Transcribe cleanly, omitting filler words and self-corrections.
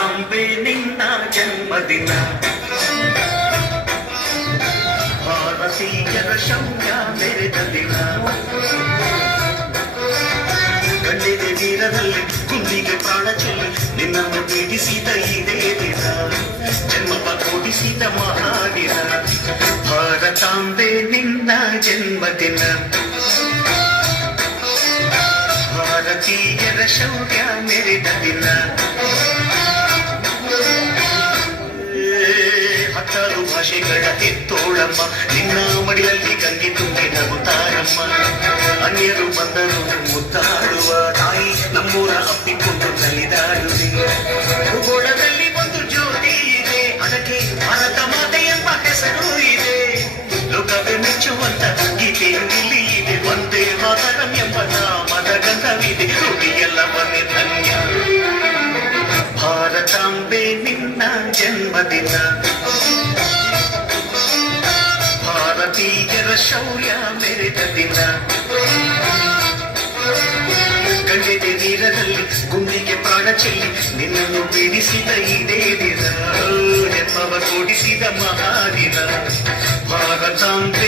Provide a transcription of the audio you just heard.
ಭಾರತಾಂಬೆ ನಿನ್ನ ಜನ್ಮದಿನ ಭಾರತೀಯರ ಶೌರ್ಯ ಮೆರೆದ ದಿನ ಗಂಡಿದೆ ವೀರರಲ್ಲಿ ಗುಂಡಿಗೆ ಪ್ರಾಣ ಚೆಲ್ಲಿ ನಿನ್ನನ್ನು ಪೀಡಿಸಿದ ಇದೇ ದಿನ ಜನ್ಮವ ಕೂಡಿಸಿದ ಮಹಾದಿನ ಭಾರತಾಂಬೆ ನಿನ್ನ ಜನ್ಮದಿನ ಭಾರತೀಯರ ಶೌರ್ಯ ಮೆರೆದ ದಿನ ಹತ್ತಾರು ಭಾಷೆಗಳ ಎತ್ತೋಳಮ್ಮ ನಿನ್ನ ಮಡಿಲಲ್ಲಿ ಗಂಗೆ ತುಂಬಿ ನಗುತ್ತಾರಮ್ಮ ಅನ್ಯರು ಬಂದರು ಮುತ್ತಾಡುವ ತಾಯಿ ನಮ್ಮೂರ ಅಪ್ಪಿಕೊಂಡು ನಲಿದಾಡುವೆ ಭೂಗೋಳದಲ್ಲಿ ಒಂದು ಜ್ಯೋತಿ ಇದೆ ಅದಕ್ಕೆ ಭಾರತ ಮಾತೆ ಎಂಬ ಹೆಸರು ಇದೆ ಲೋಕವೇ ಮೆಚ್ಚುವಂತ ಗೀತೆಯು ಇಲ್ಲಿ ಇದೆ ಒಂದೇ ಮಾತರಂ ಎಂಬ ನಾಮದ ಗಂಧವಿದೆ ನುಡಿಯೆಲ್ಲವನ್ನೇ ಧನ್ಯ ಭಾರತಾಂಬೆ ನಿನ್ನ ಜನ್ಮದಿನ ಭಾರತೀಯರ ಶೌರ್ಯ ಮೆರೆದ ದಿನ ಗಂಗೆದೆ ನೀರದಲ್ಲಿ ಗುಂಡಿಗೆ ಪ್ರಾಣ ಚೆಲ್ಲಿ ನಿನ್ನನ್ನು ಬೀಡಿಸಿದ ಇದೇ ದಿನ ಜನ್ಮವ ಕೂಡಿಸಿದ ಮಹಾದಿನ ಭಾರತಾಂಬೆ